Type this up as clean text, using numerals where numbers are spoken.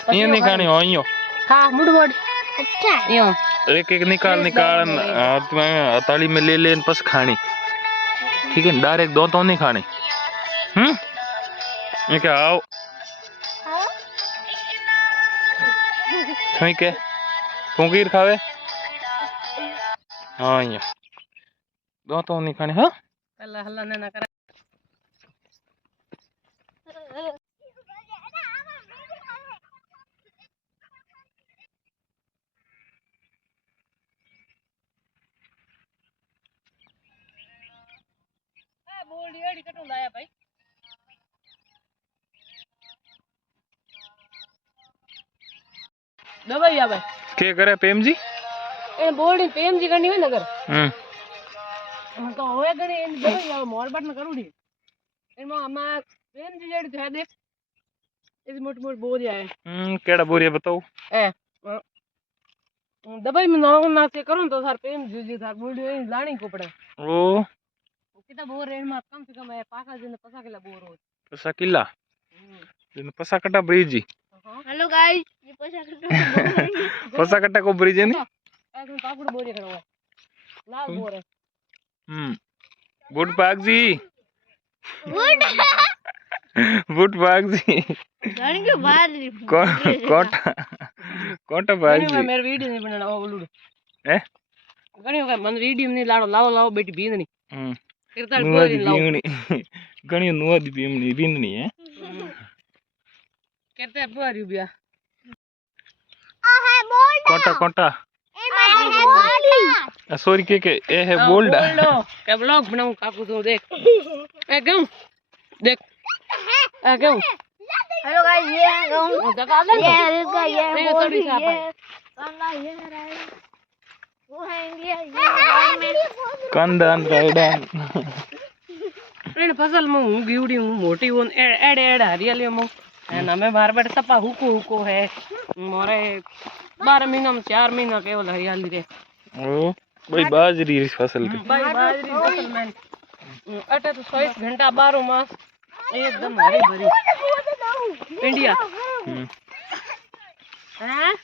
ये नहीं खानी हो यो। हाँ मुड़वड़ अच्छा यो एक एक निकाल तुम्हें हथाली में ले ले बस खानी ठीक है डायरेक्ट दो तो नहीं खानी ये क्या आओ ठीक है फूंकीर खावे हाँ यो दो तो नहीं खानी हाँ अल्लाह अल्लाह ने ना करे बोल दिया टिकट लाया भाई दवाई आ भाई क्या करे पेम जी ए बोल पेम जी करनी है नगर हम तो होए गने इन दवाई आ मोरबाट न करूडी इन में पेम जी जेडी है देख इस मोट मोट बोल आए केड़ा बोरिया बताओ ए दवाई में ना ना से करूं तो सर पेम जी सर बोल लानी को पड़े ओ कितना बोर है में कम से कम है पाका दिन पसा किला बोर हो पसा किला दिन पसा कटा ब्रिज जी हेलो गाइस ये पसा कटा को ब्रिज है नहीं एकदम पाकुड़ बोरिया खड़ा हुआ लाल बोर है बुट पाक जी बुट पाक जी जान के बाहर कोटा कोटा पाक जी मेरे वीडियो नहीं बनाना वो बोलू हैं गणी का मन वीडियो नहीं लाड़ो लाओ लाओ बेटी बींदनी किरताल नुआदी बोरी लाओ बींदनी गणी नुआदी बींदनी है किरताल बोरी बिया कोटा कोटा सॉरी के ए है बोल्ड क्या ब्लॉग बनाऊं काकू तू देख ए गाऊं देख ए गाऊं हेलो गाइस ये है गाऊं दिखा ले ये थोड़ी सा ये वो है इंडिया ये में कंदन राइडन इन फसल में हूं गीवड़ी हूं मोटी हूं एड़े एड़े हरियाली में ना मैं बार बार सपा हुको हुको है मोरे 12 महीना में 4 महीना केवल हरियाली रे ओ भाई बाजरी फसल की भाई बाजरी फसल में अटे तो 24 घंटा 12 मास एकदम हरी भरी इंडिया हैं